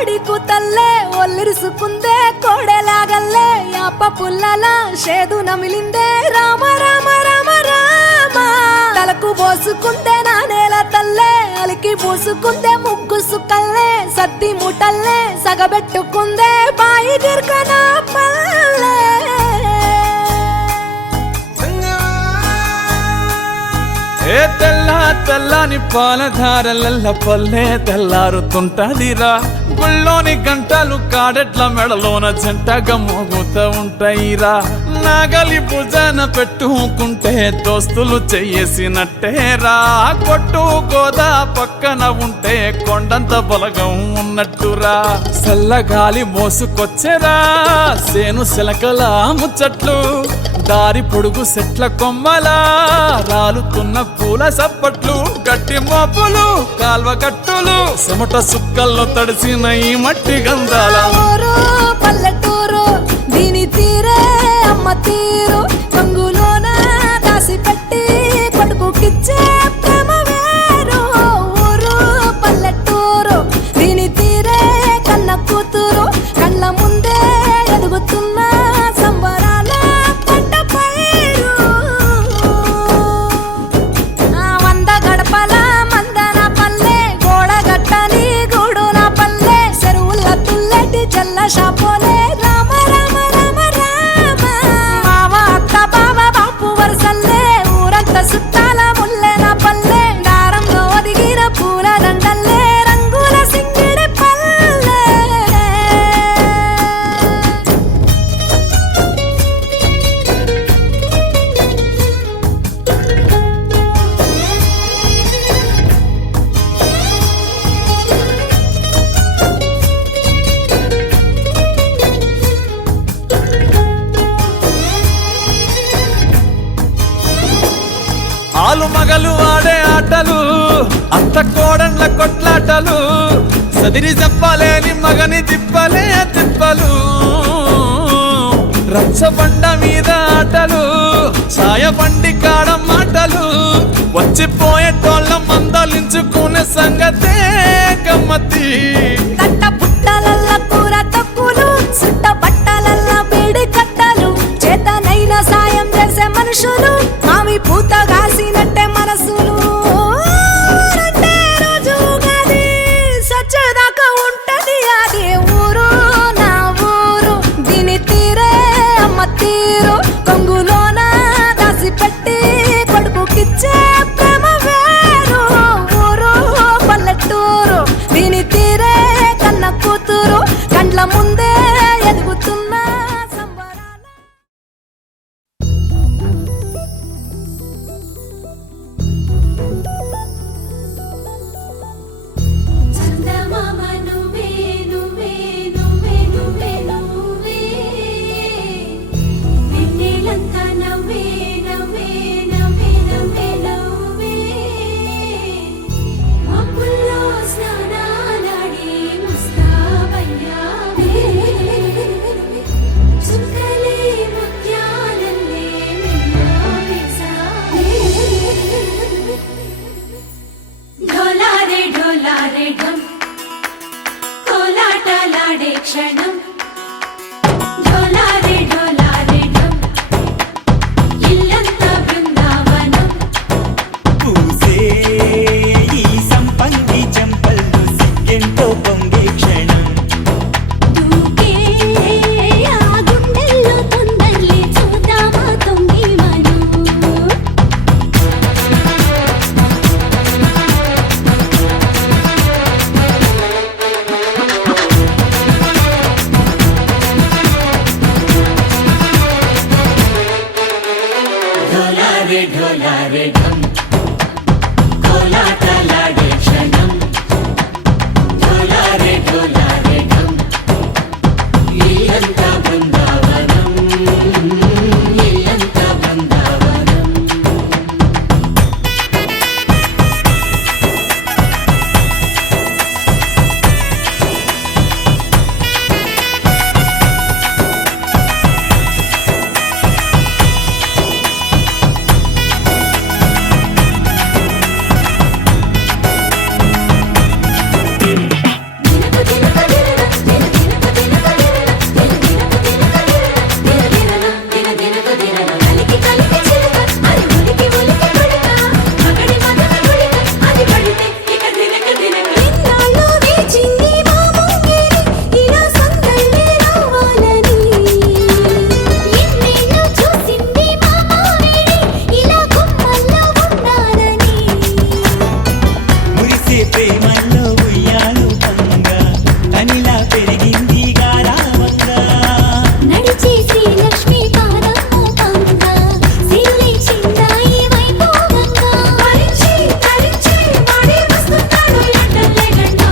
కోడి కూతల్లే ఒల్లిరుసుకుందే కోడెలాగల్లే యాప పుల్లల షేదు నమిలిందే రామ రామ రామ రామ తలకు పోసుకుందే నా నేల తల్లే అలికి పూసుకుందే ముగ్గు సుక్కల్లే సత్తి ముటల్లే సగబెట్టుకుందే బాయి దిర్కన పల్లె ఏ తెల్ల తెల్లని పాలధారలల్ల పల్లె తెల్లారుతుంటదిరా గుళ్ళోని గంటలు కాడెట్ల మెడలోన జంటగా మోగుతూ ఉంటాయిరా నాగలి భుజాన పెట్టుకుంటే దోస్తులు చెయ్యేసినట్టేరా కొట్టు గోదా పక్కన ఉంటే కొండంత బలగం ఉన్నట్టురా చల్లగాలి మోసుకొచ్చెరా సేను శిలకల ముచ్చట్లు దారి పొడుగు సెట్ల కొమ్మలా రాలుతున్న పూల సప్పట్లు గట్టి మోపులు కాల్వ కట్టులు చెమట సుక్కల్లో తడిసిన ఈ మట్టి గంధాల పల్లెటూరు దీని తీరే అమ్మ తీరు కంగులోన దాసి పెట్టి కొడుకుకిచ్చే ప్రేమ వేరు ఊరు పల్లెటూరు దీని తీరే కన్న కూతురు కళ్ళ ముందే ఎదుగుతున్న సంబరాల పంట పైరు వంద గడపల మందన పల్లె గోడ గట్టని గూడు నా పల్లె చెరువుల తుల్లటి జల్ల షాపోలే రామ రామ రామ రామ మామ అత్త బావ బాపు వరసల్లే ఊరంత సుట్టాల ముల్లె నా పల్లె దారంలో ఒదిగిన పూల దండల్లే రంగుల సింగిడి పల్లె ఆలు మగలు ఆడే ఆటలు అత్త కోడన్ల కొట్లాటలు సదిరి చెప్పలేని మగని తిప్పలే తిప్పలు రచ్చబండ మీద ఆటలు ఛాయ బండి కాడ మాటలు వచ్చిపోయేటోళ్ళ మందలించుకునే సంగతే గమ్మతి తట్ట పుట్టలల్ల కూర తక్కులు సుట్ట బట్టలల్ల బీడి కట్టలు చేతనైన సాయం చేసే మనుషులు మావి పూత కాసినట్టే మనసులు అంటే రోజు గది సచ్చేదాకా ఉంటది అది ఊరు నా ఊరు దీని తీరే అమ్మ తీరు కొంగులోన దాసి పెట్టి కొడుకుకిచ్చే ప్రేమ వేరు ఊరు పల్లెటూరు దీని తీరే కన్న కూతురు కండ్ల ముందే ఎదుగుతున్న సంబరాల చందమామ నువ్వే నువ్వే నువ్వే నువ్వే నువ్వే వెన్నెలంతా నవ్వే నవ్వే నవ్వే నవ్వే నవ్వే మబ్బుల్లో స్నానాలాడి ముస్తాబయ్యావే చుక్కలే ముత్యాలల్లే మెన్నా వేసావే ढोलारे ढम कोलाटलाडे क्षणम ढोलारे ढम इल्लंता बृंदावनम పూసే ఈ సంపంగి చెంపల్లో సిగ్గెంతో పొంగే క్షణం దూకే ఆ గుండెల్లో తొందల్లి చూద్దామా తొంగి మను ప్రేమల్లో ఉయ్యాలు పంగా తనిలా పెరిగింది గారావంగా నడిచే శ్రీలక్ష్మి పాదము పంగా సిరులై చిందాయి వైభోగంగా పరిచి పరిచి వాడి వస్తున్నాడు ఎండలే గంటో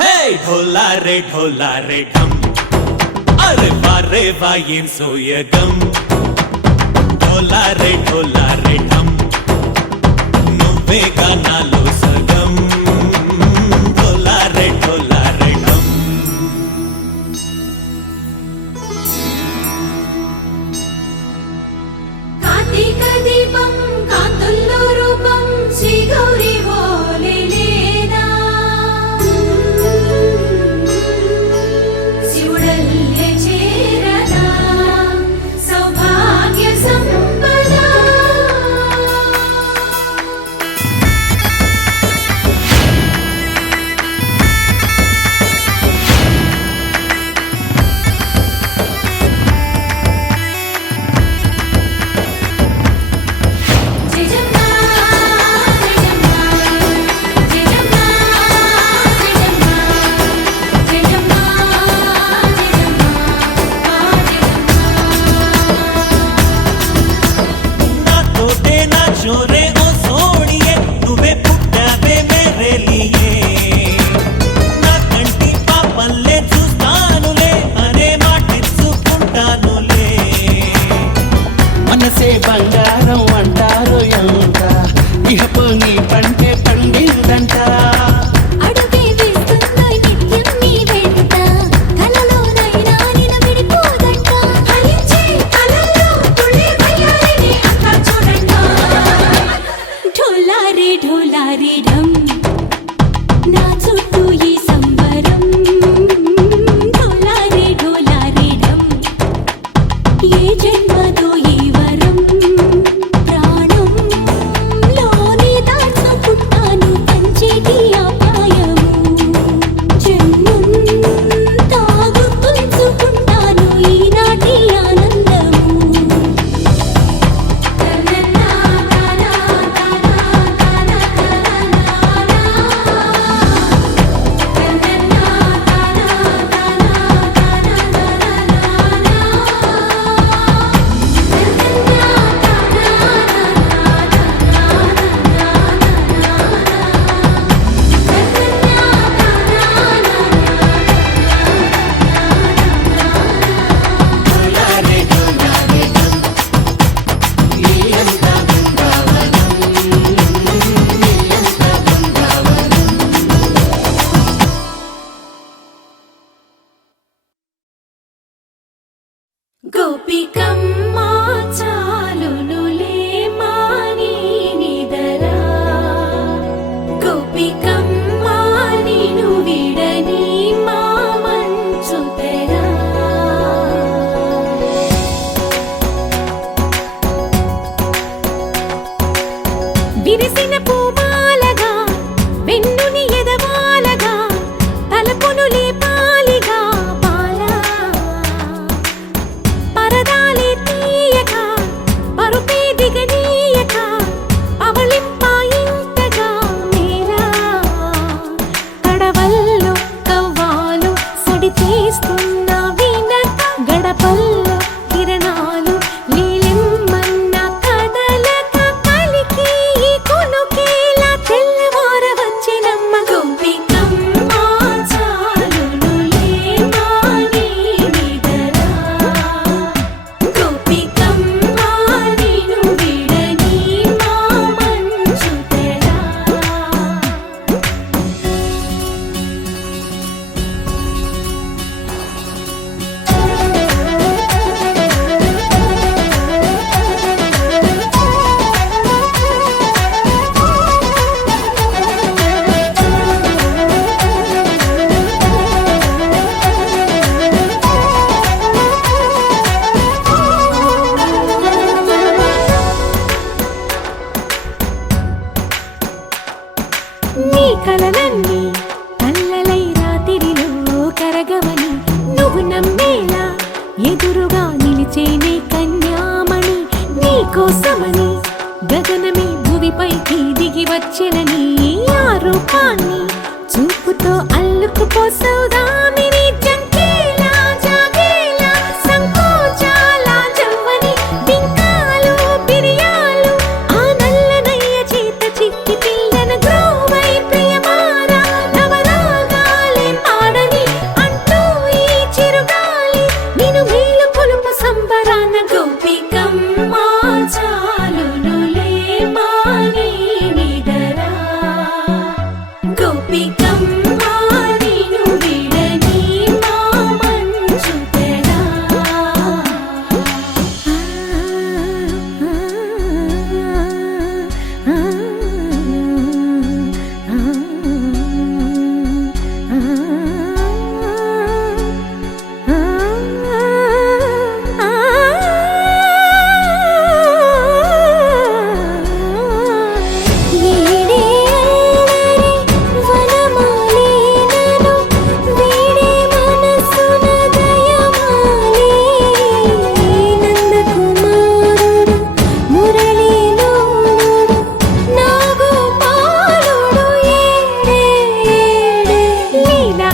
హే ढोला रे ढम अरे वाह ఏం సోయగం ढोला रे ढम నువ్వే గానాలో సగం ढोला रे ढम కార్తీక దీపం కాంతుల్లో రూపం శ్రీ గౌరీ ఓలే లేదా శివుడల్లే చేరదా సౌభాగ్య సంపద కోసమని గగనమే భూమిపైకి దిగి వచ్చెనని ఆ రూపాన్ని చూపుతో అల్లుకుపోసౌదామిని జంకేలా జాగేలా సంకోచాల జవ్వని బింకాలు బిరియాలు ఆ నల్లనయ్య చేత చిక్కి పిల్లన గ్రోవై ప్రియమారా నవరాగాలే పాడని అంటూ ఈ చిరుగాలి నిన్ను మేలు కొలుపు సంబరాన గోపికమ్మ చాలునులే మాని నిదరా గోపికమ్మ నిన్ను విడని మా మంచు తెరా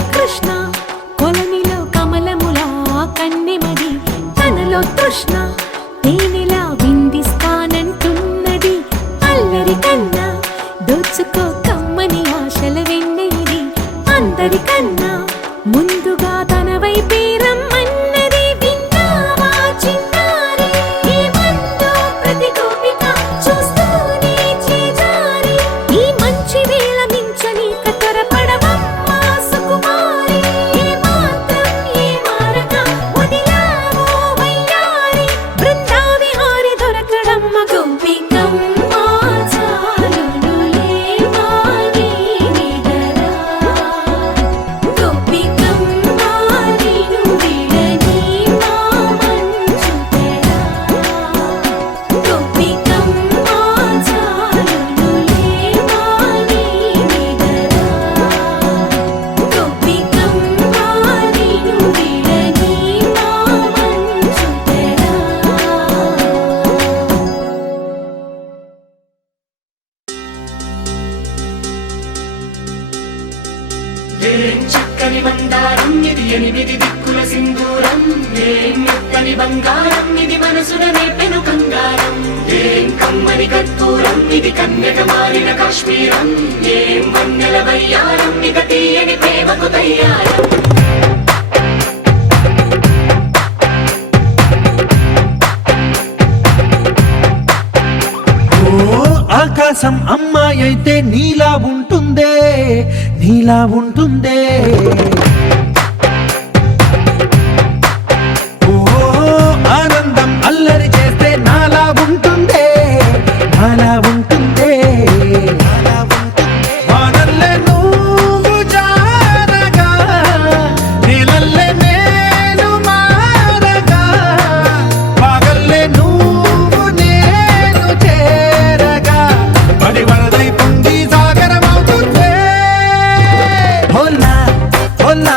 కృష్ణ కొలనిలో కమలములా కన్నెమది తనలో తృష్ణ తేనెలా విందిస్తానంటున్నది అల్లరి కన్నా దోచుకో కమ్మని ఆశల వెన్నెయిది అందరికన్నా ముందుగా తన వైపే రమ్మన్నది విన్నావా చిన్నారి ఏమందో ప్రతి గోపిక చూస్తూనే చేజారి ఈ మంచి వేళ మించనీక త్వరపడవమ్మా సుకుమారి ఏ మాత్రం ఏ మారక వదిలావో వయ్యారి బృందావిహారి దొరకడమ్మ గోపికమ్మ చాలునులే మాని నిదరా గోపికమ్మ నిన్ను విడని మా మంచు తెరా గోపికమ్మ చాలునులే మాని నిదరా గోపికమ్మ నిన్ను విడని మా మంచు తెరా ఏం చక్కని మందారం ఇది ఎనిమిది దిక్కుల సింధూరం ఏం మెత్తని బంగారం ఇది మనసున నేపెను కంగారం ఏం కమ్మని కర్పూరం ఇది కన్యక మారిన కాశ్మీరం ఏం వన్నెల వయ్యారం ఇక తీయని ప్రేమకు తయ్యారం ఓ ఆకాశం అమ్మాయి అయితే నీలా ఉంటుందే నీలా ఉంటుందే ఓ ఆనందం అల్లరి చేస్తే నాలా ఉంటుందే నాలా ఉంటుందే వానల్లే నువ్వు జారగా నీలల్లే నేను మారగా పగల్లే నువ్వు నేను చేరగా పడి వరదై పొంగి సాగరమవుతుందే హోలా హోలా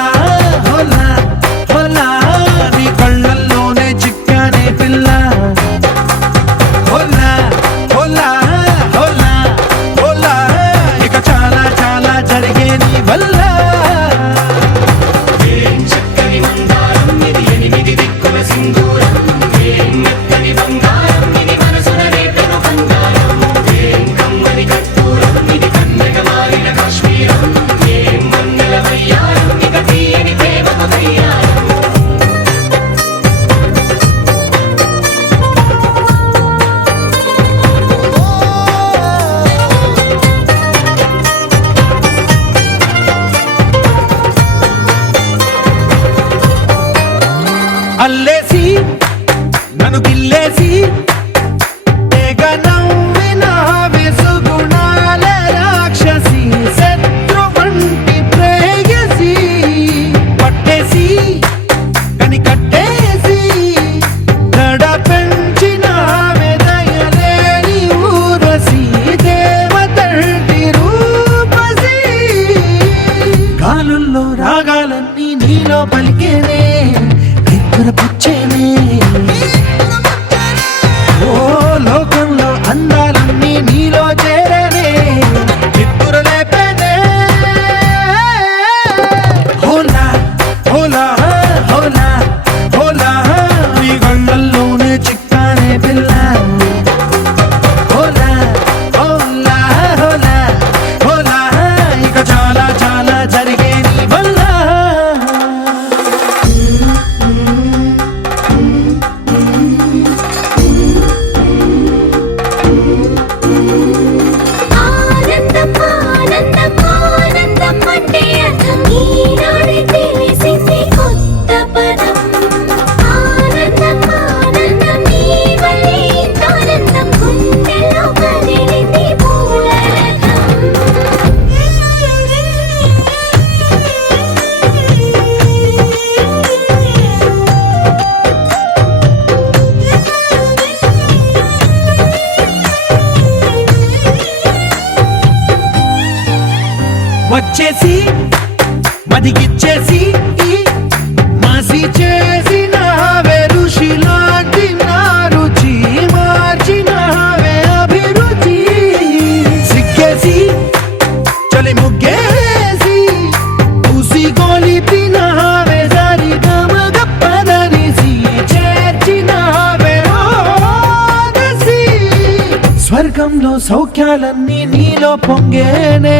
స్వర్గంలో సౌఖ్యాలన్నీ నీలో పొంగేనే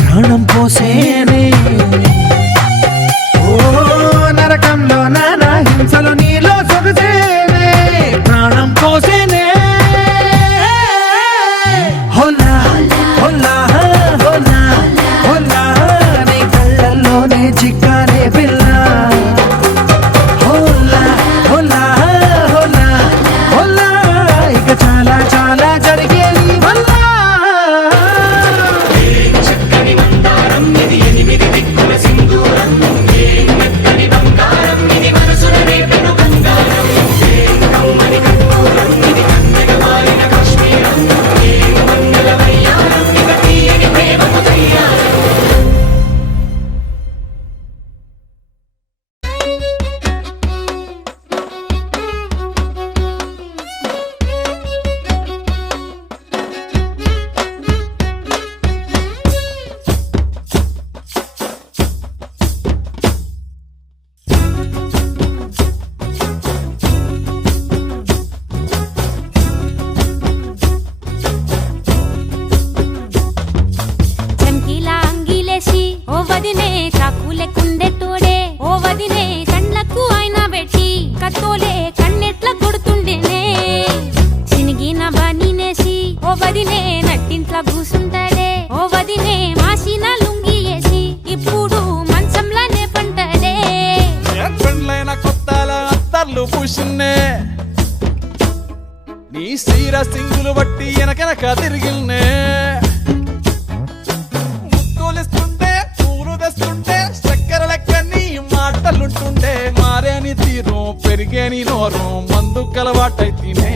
ప్రాణం పోసేనే ఓ నరకంలో నానా హింసలు నీలో సొగసేనే ప్రాణం పోసేనే హోలా హోలా హోలా హోలా నీ కళ్ళల్లోనే చిక్కాలే పిల్ల హోలా హోలా హోలా హోలా ఇక చాలా చాలా జరిగేది వల్ల చక్కని మందారం ఇది 8 దిక్కుల సింధూరం ఏం మెత్తని బంగారం ఇది మనసున రేపెను కంగారం ఏం కమ్మని కర్పూరం ఇది కన్నెగ మారిన కాశ్మీరం ఏం మంగళ వయ్యారం ఇక తీయని ప్రేమకు తయ్యారం చంకీలా అంగిలేసి ఓ వదినే చాకులే కుండే తోడే ఓ వదినే కండ్లకు ఆయన పెట్టి కత్తోలే కన్నెట్ల కొడుతుండేనే చినిగిన బనీనేసి ఓ వదినే నట్టింట్ల కూసుంటాడే ఓ వదినే మాసిన లుంగి వేసి ఇప్పుడు మంచంలానే పంటాడే పెండ్లైన కొత్తాల అత్తర్లు పూసిన్నే నీ సీర సింగులు బట్టి వెనకనక తిరిగిల్నే ముత్తులిస్తుంటే పూలు తెస్తుంటే చక్కెర లెక్క నీ మాటలుంటుండే మారేని తీరు పెరిగేని నోరు మందు కలవాటైతేనే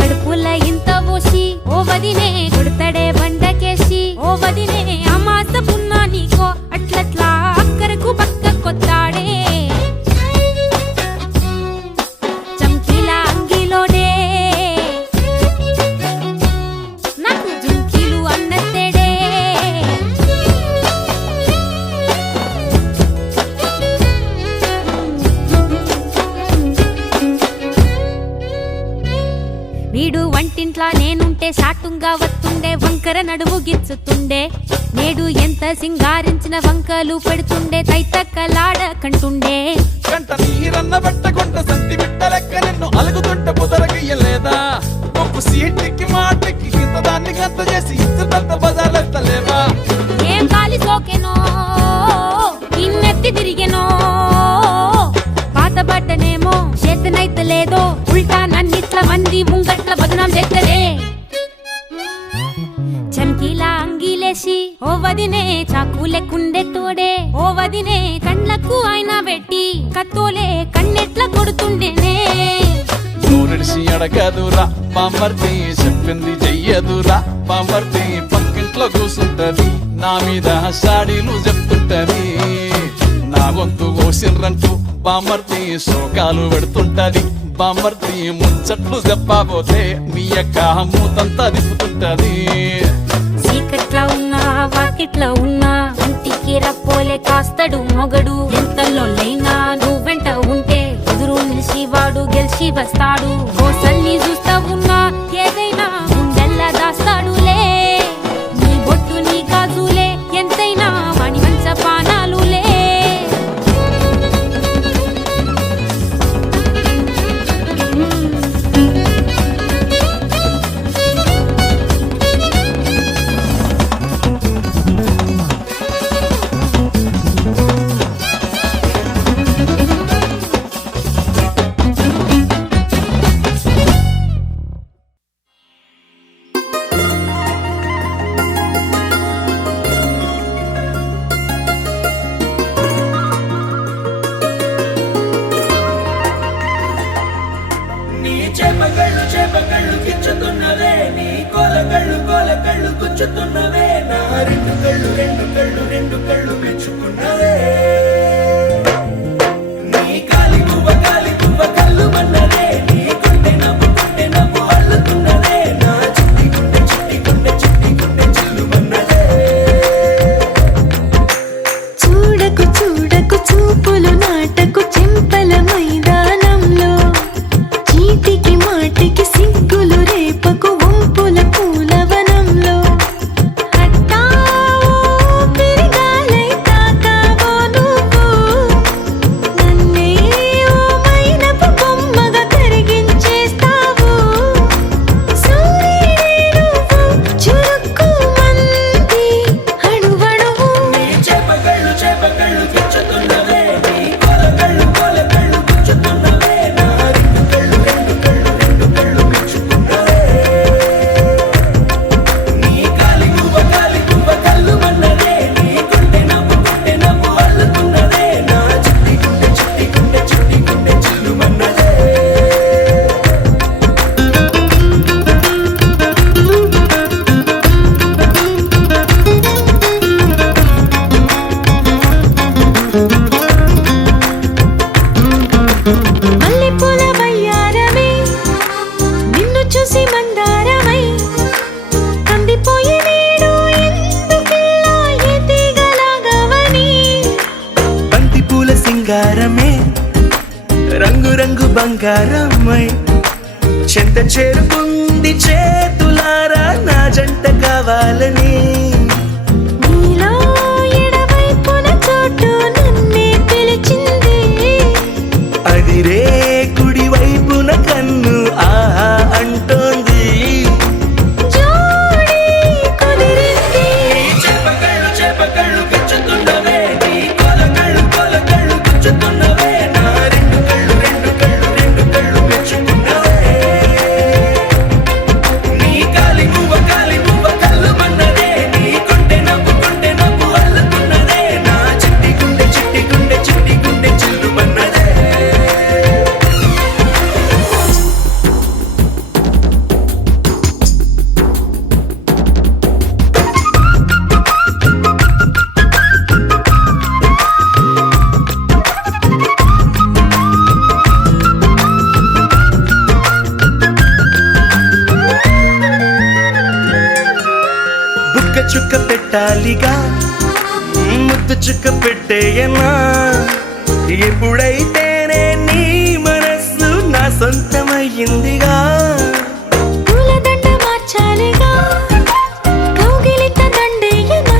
కడుపుల ఇంత పోసి ఓ వదినే కొడతాడే బండకేసి ఓ వదినే అమాస పున్నా నీకో అట్లట్లా అక్కరకు పక్క కొత్తాడే చంకీలా అంగిలోడే నాకు జుంకీలు అన్నత్తేడే వీడు వంటింట్లా నేనుంటే సాటుంగా వస్తుండే వంకర నడుము గిచ్చుతుండే నేడు ఎంత సింగారించిన వంకలు పెడుతుండే తైతక్కలాడ కంటుండే కంట నీరన్న పెట్టకుంట సంతి బిడ్డ లెక్క నిన్ను అలుగుతుంటే బుదరగియ్యలేదా గొప్ప సీటికి మాటికి ఇంత దాన్ని గంత చేసి ఇద్దరు బజార్లెత్తలేవా ఏం గాలి సోకెనో ఇన్నెత్తి తిరిగెనో పాతబడ్డనేమో చేతనైతే లేదో ఉల్టా నన్నిట్ల మంది ముంగట్ల బదనాం చేస్తలే చంకీలా అంగిలేసి ఓ వదినే చాకులే కుండే తోడే ఓ వదినే కండ్లకు ఆయన పెట్టి కత్తోలే కన్నెట్ల కొడుతుండేనే నూరిడిసి అడగదురా పాంబర్తి చెప్పింది చెయ్యదురా పాంబర్తి పక్కింట్లో కూసుంటది నా మీద సాడీలు చెప్తుంటది నా గొంతు కోసిండ్రంటూ బామర్తి శోకాలు పెడుతుంటది బామర్తి ముచ్చట్లు చెప్పబోతే మీ యొక్క మూతంతా దిప్పుతుంటది చీకట్లా ఉన్నా వాకిట్లా ఉన్నా ఇంటికి రప్పోలే కాస్తడు మొగడు ఎంతలోనైనా నువ్వు వెంట ఉంటే ఎదురు నిలిచి వాడు గెలిచి వస్తాడు కోసల్ని చూస్తా ఉన్నా ఏదైనా గుండెల్లా దాస్తాడులే నీ బొట్టు నీ గాజులే ఎంతైనా వాణి మంచ పానాలులే చేపగళ్ళు కిచ్చుతున్నవే నీ కోలకళ్ళు గుచ్చుతున్నవే నా రెండు కళ్ళు మెచ్చుకున్నవే నీ కాలి పువ్వ కళ్ళు మన్నదే నీ గుండె నవ్వు అల్లుతున్నదే నా చిట్టి గుండె చిల్లు మన్నదే చూడకు చూపులు నాటకు చెంపల మైదానంలో చీటికి మాటికి సిగ్గులు రేపకు వంపుల బంగారమ్మై చెంత చేరుకుంది చేతులారా నా జంట కావాలని నీలో ఎడవైపున చోటు నన్నే పిలిచింది అదిరే కుడి వైపున కన్ను ఆహా అంటోంది జోడి కుదిరింది చెప్పకళ్ళు గుచ్చుతున్నవే నీ కొలకళ్ళు గుచ్చుతున్నవే నా రెండు కళ్ళు మెచ్చుకున్నవే నీ కాలి మువ్వ కళ్ళు మన్నదే నీ కొంటె నవ్వు అల్లుతున్నదే నా చిట్టి గుండె చిల్లు మన్నదే బుక్క చుక్క పెట్టాలిగా ముద్దు చుక్క పెట్టేయనా ఎప్పుడైతేనే నీ మనస్సు నా సొంతమయ్యిందిగా పూలదండ మార్చాలిగా కౌగిలిత దండేయనా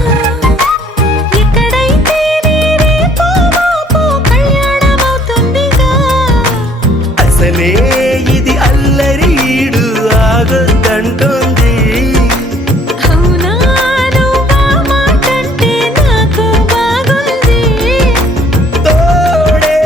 ఎక్కడైతే రేపో మాపో కళ్యాణమవుతుందిగా అసలే ఇది అల్లరి ఈడు ఆగొద్దంటోంది అవునా నువ్వా మాటంటే నాకు బాగుంది తోడే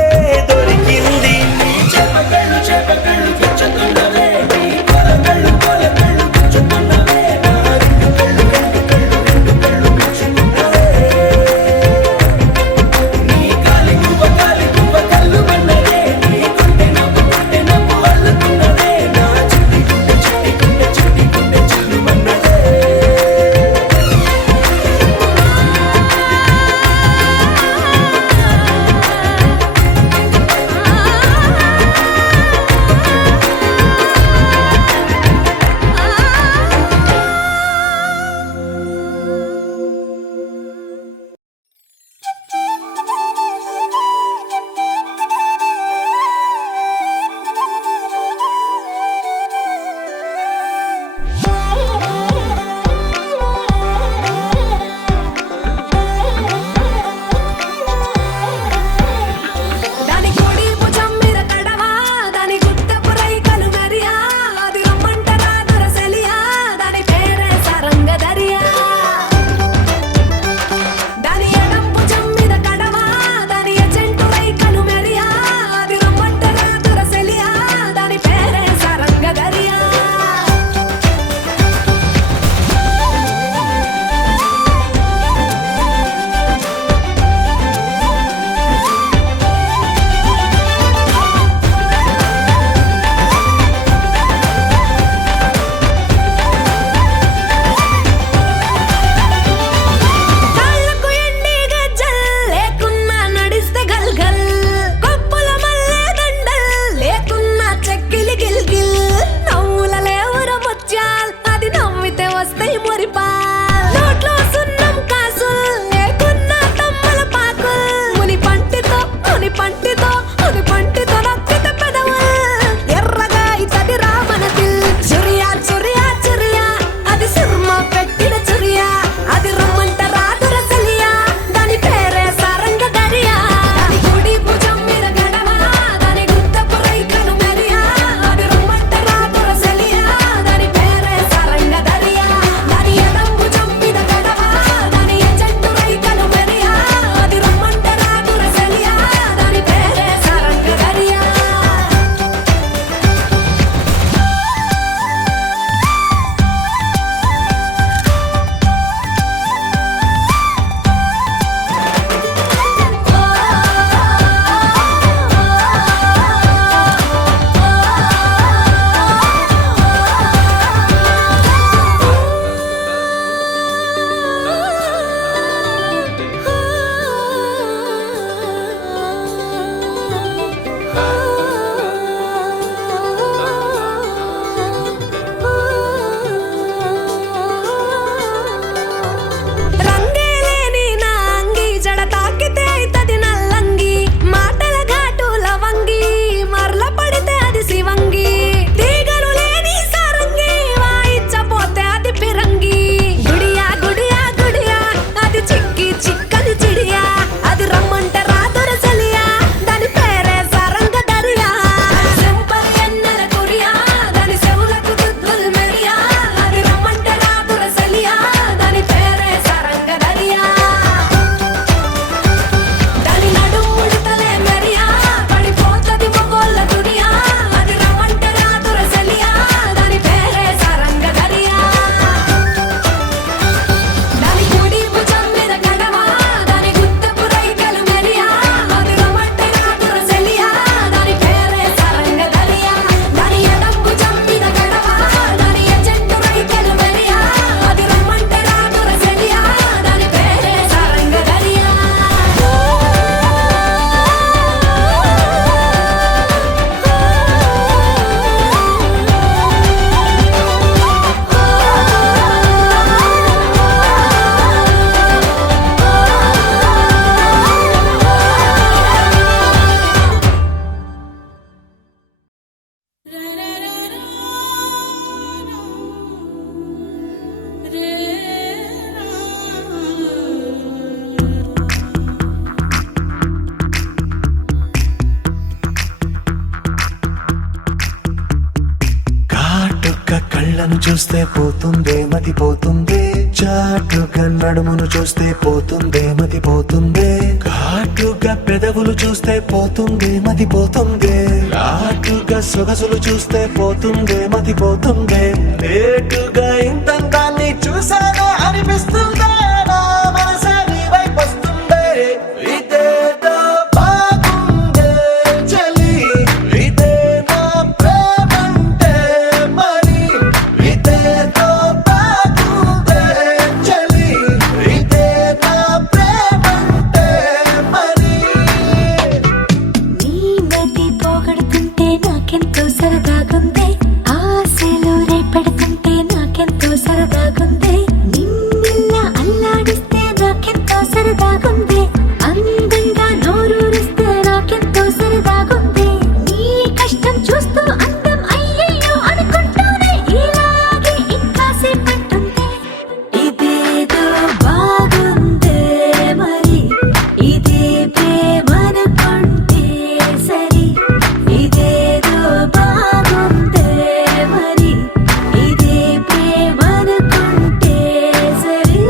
కళ్ళను చూస్తే పోతుందే మతి పోతుందే, చాటుగా నడుమును చూస్తే పోతుందే మతి పోతుందే, ఘాటుగా పెదవులు చూస్తే పోతుందే మతి పోతుందే, లాటుగా సొగసులు చూస్తే పోతుందే మతి పోతుందే, లేటుగా ఇంతంతాన్ని చూసాగా అనిపిస్తుందే, నా మనసే నీ వైపు వస్తుందే. ఇదేదో బాగుందే చలి, ఇదే నా ప్రేమంటే మరి, ఇదేదో బాగుందే చలి, ఇదే నా ప్రేమంటే మరి. నీ మతి పోగొడుతుంటే నాకెంతో సరదాగుంది, ఆశలు రేపెడుతుంటే నాకెంతో సరదాగుంది, నిన్నెల్లా అల్లాడిస్తే నాకెంతో సరదాగుంది, అందంగా నోరూరిస్తే నాకెంతో సరదాగుంది, నీ కష్టం చూస్తూ అందం అయ్యయ్యో అనుకుంటూనే ఇలాగే ఇంకాసేపట్టుంది. ఇదేదో బాగుందే మరి, ఇదే ప్రేమనుకుంటే సరి, ఇదేదో బాగుందే మరి, ఇదే ప్రేమనుకుంటే సరి.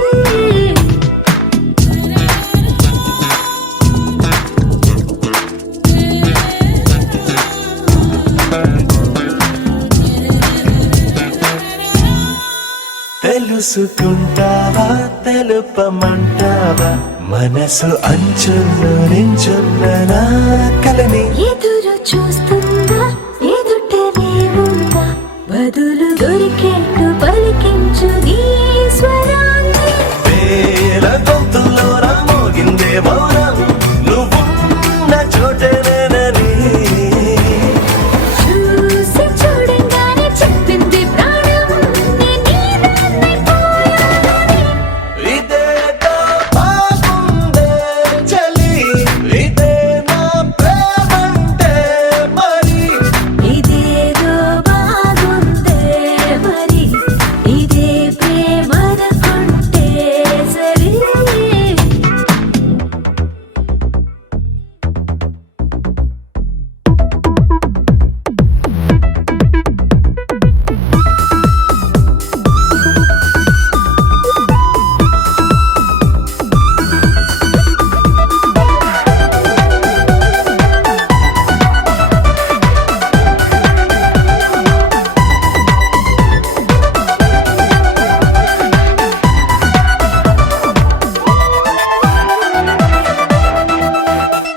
తెలుసుకుంటావా తెలుపమంటావా, మనసు అంచుల్లో నించున్న నా కలని, ఎదురు చూస్తుందా ఎదుటనే ఉందా, బదులు దొరికేట్టు పలికించు నీ స్వరాన్ని. వేల గొంతుల్లో నా మోగిందే మౌనం, నువ్వున్న చోటనేనని. చూసి చూడంగానే చెప్పింది ప్రాణం, నేను నీదాన్నైపోయానని. ఇదేదో బాగుందే చలి, ఇదే నా ప్రేమంటే మరి, ఇదేదో బాగుందే మరి, ఇదే ప్రేమనుకుంటే సరి.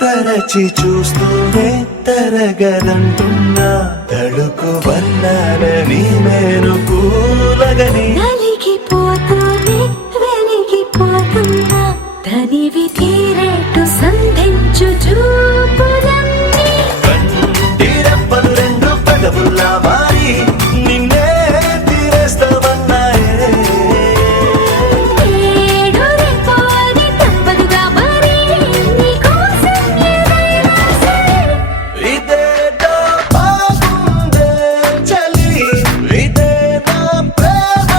తరచి చూస్తూనే తరగదంటున్నా, తడుకు వన్నానని నేను కూలగని. నలిగిపోతూనే వెలిగిపోతున్నా, తనివి తీరేట్టు సంధించు చూపులన్నీ. కంటి రెప్పలు రెండు పెదవుల్లా మారి నిన్నే తీరేస్తామన్నాయే. ఏడు రేపోని తప్పదుగా మరి, నీకోసం ఏదైనా సరే. ఇదేదో బాగుందే చలి, ఇదే నా ప్రేమ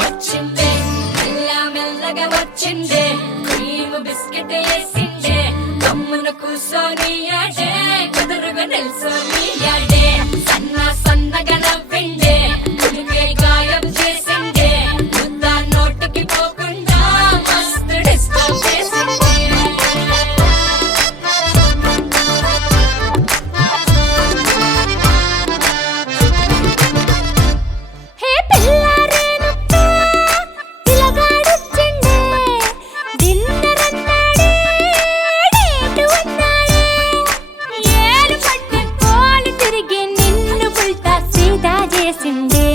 వచ్చిందే మెల్ల మెల్లగా వచ్చిందే క్రీమ్ బిస్కెట్ వేసిందే గమ్మున కూసోని ఆడే కుదురుగా నిల్సోని ఆడే సన్న సన్నగా నవ్విండే కుడికే గాయం చేసిందే ముద్ద నోటికి పోకుండా మస్తు డిస్టర్బ్ చేసిందే హే పిల్లారేనప్ప పిల్లగాడొచ్చిండే డిన్నర్ అన్నాడే డేటు అన్నాడే ఏలు పట్టి కోలు తిరిగి నిన్ను పుల్టా సీదా చేసిండే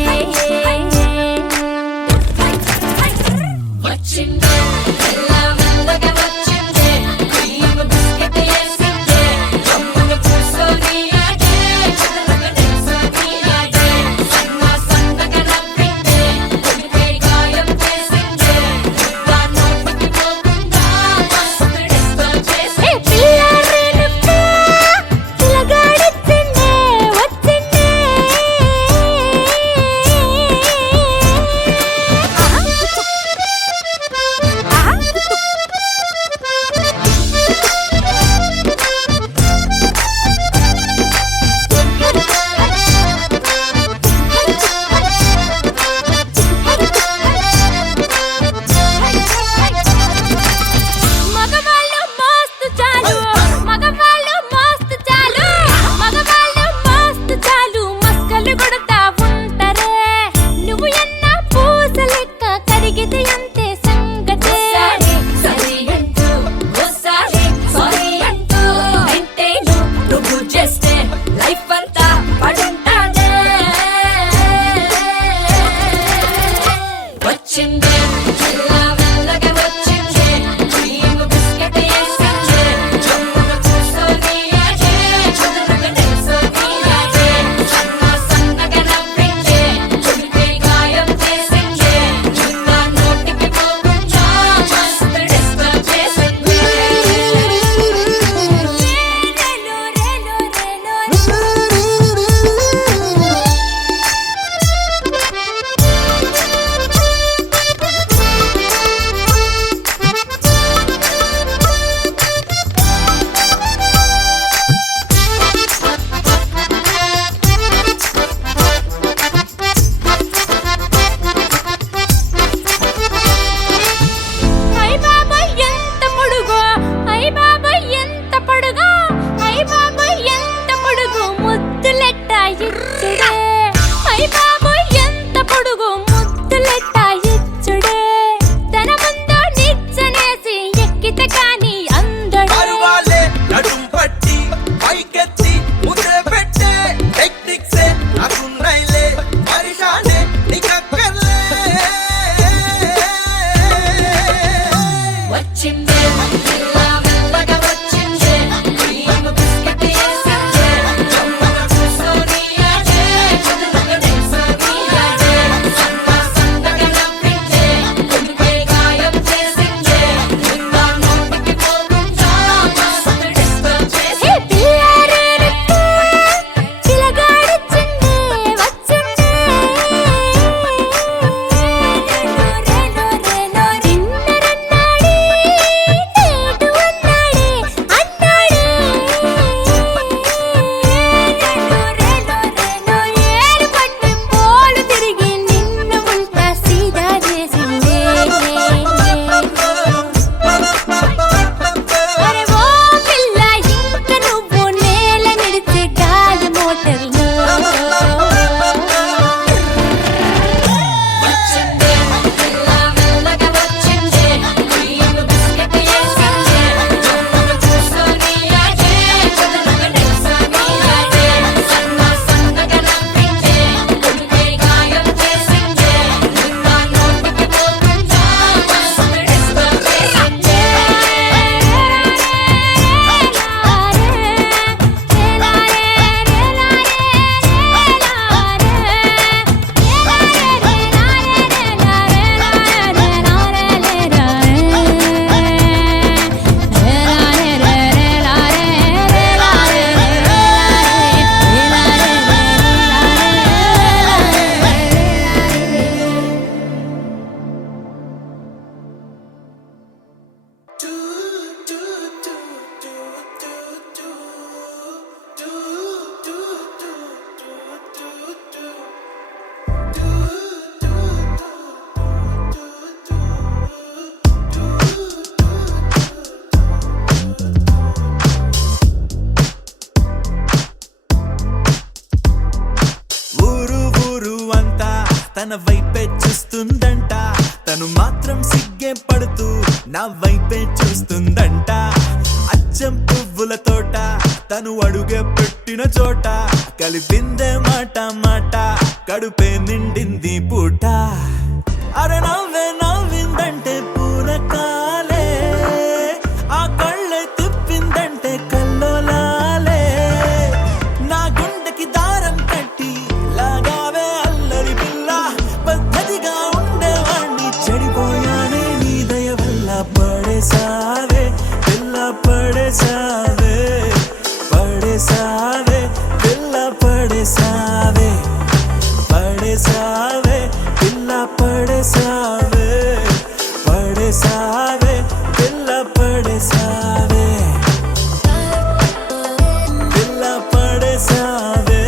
వచ్చిండే మెల్ల మెల్లగా వచ్చిండే క్రీమ్ బిస్కెట్ వేసిందే గమ్మున కూసోని ఆడే కుదురుగా నిల్సోని ఆడే సన్న సన్నగా నవ్విందే కుడికే గాయం చేసిందే ముద్ద నోటికి పోకుండా మస్తు డిస్టర్బ్ చేసిందే పిల్లారేనప్ప పిల్లగాడొచ్చిండే వచ్చిండే మగవాళ్ళు మస్తు చాలు మగవాళ్ళు మస్తు చాలు మగవాళ్ళు మస్తు చాలు మస్కలు కొడతా ఉంటారే నువ్వు ఎన్న పూస లెక్క కరిగితే అంతే సంగతే సరి అంటూ ఓసారి సారీ అంటూ అంటే నువ్వు చేస్తే లైఫ్ అంతా పడుంటాడే వచ్చిందే మెల్ల మెల్లగా వచ్చిందే క్రీమ్ బిస్కెట్ వేసిందే గమ్మున కూసోని ఆడే కుదురుగా నిల్సోని ఆడే సన్న సన్నగా నవ్విందే కుడికే గాయం చేసిందే ముద్ద నోటికి పోకుండా మస్తు డిస్టర్బ్ చేసిందే మాత్రం సిగ్గే పడుతూ నా వైపే చూస్తుందంట. అచ్చం పువ్వుల తోట తను అడుగే పెట్టిన చోట కలిపిందే మాట మాట కడుపే నిండింది పూట. అరే నవ్వే నవ్విందంటే పూనకాలే, ఆ కళ్ళే తిప్పిందంటే కల్లోలాలే. నా గుండెకి దారం కట్టి లాగావే అల్లరి పిల్ల, పద్ధతిగా ఉండేవాణ్ణి చెడిపోయానే నీ దయ వల్ల. పడేసావే పిల్ల పడేసావే, పడేసావే పిల్ల పడేసావే, పడేసావే పిల్ల పడేసావే, పడేసావే పిల్ల పడేసావే, పిల్ల పడేసావే,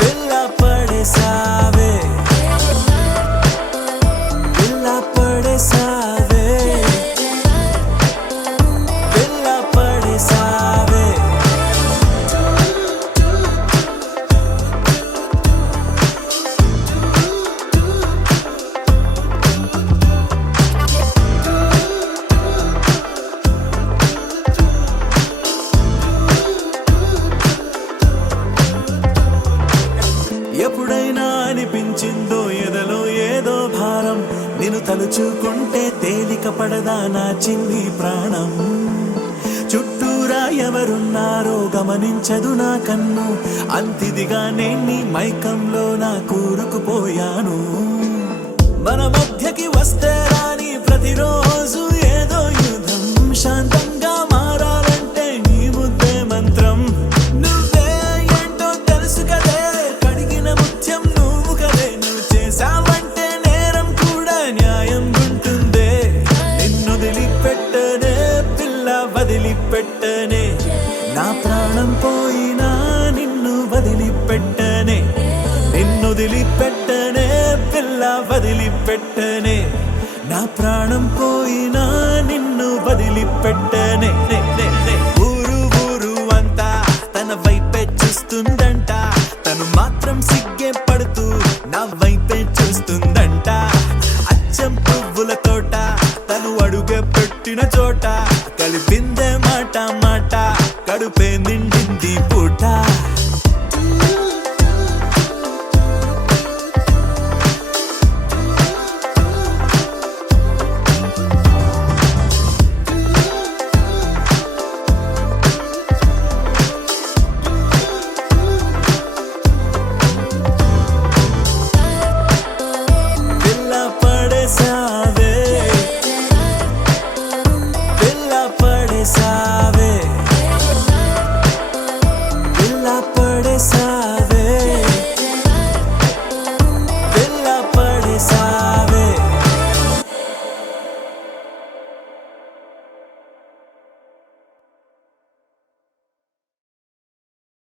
పిల్ల పడేసావే, పిల్ల పడేసావే, పిల్ల పడేసావే. ఎప్పుడైనా అనిపించిందో ఎదలో ఏదో భారం, నిన్ను తలుచుకుంటే తేలిక పడదా నా చిన్ని ప్రాణం. చుట్టూరా ఎవరున్నారో గమనించదు నా కన్ను, అంతిదిగా నేను మైకంలో నా కూరుకుపోయాను. మన మధ్యకి వస్తే రాని ప్రతిరోజు ఏదో యుద్ధం, శాంతంగా మారాలంటే నీ ముద్దే మంత్రం. నువ్వే ఏంటో తెలుసు కదే, కడిగిన ముత్యం నువ్వు కదే, నువ్వు చేసావంటే నేరం కూడా న్యాయం ఉంటుందే. నిన్ను వదిలిపెట్టనే పిల్ల వదిలిపెట్టనే, నా ప్రాణం పోయినా నిన్ను వదిలిపెట్టనే, నిన్ను వదిలిపెట్టనే పిల్ల వదిలిపెట్టనే, నా ప్రాణం పోయినా నిన్ను వదిలిపెట్టనే. ఊరు ఊరు అంతా తన వైపే చూస్తుందంట, తను మాత్రం సిగ్గే పడుతూ నా వైపే చూస్తుందంట. అచ్చం పువ్వుల తోట తను అడుగే పెట్టిన చోట కలిపిందే మాట మాట కడుపే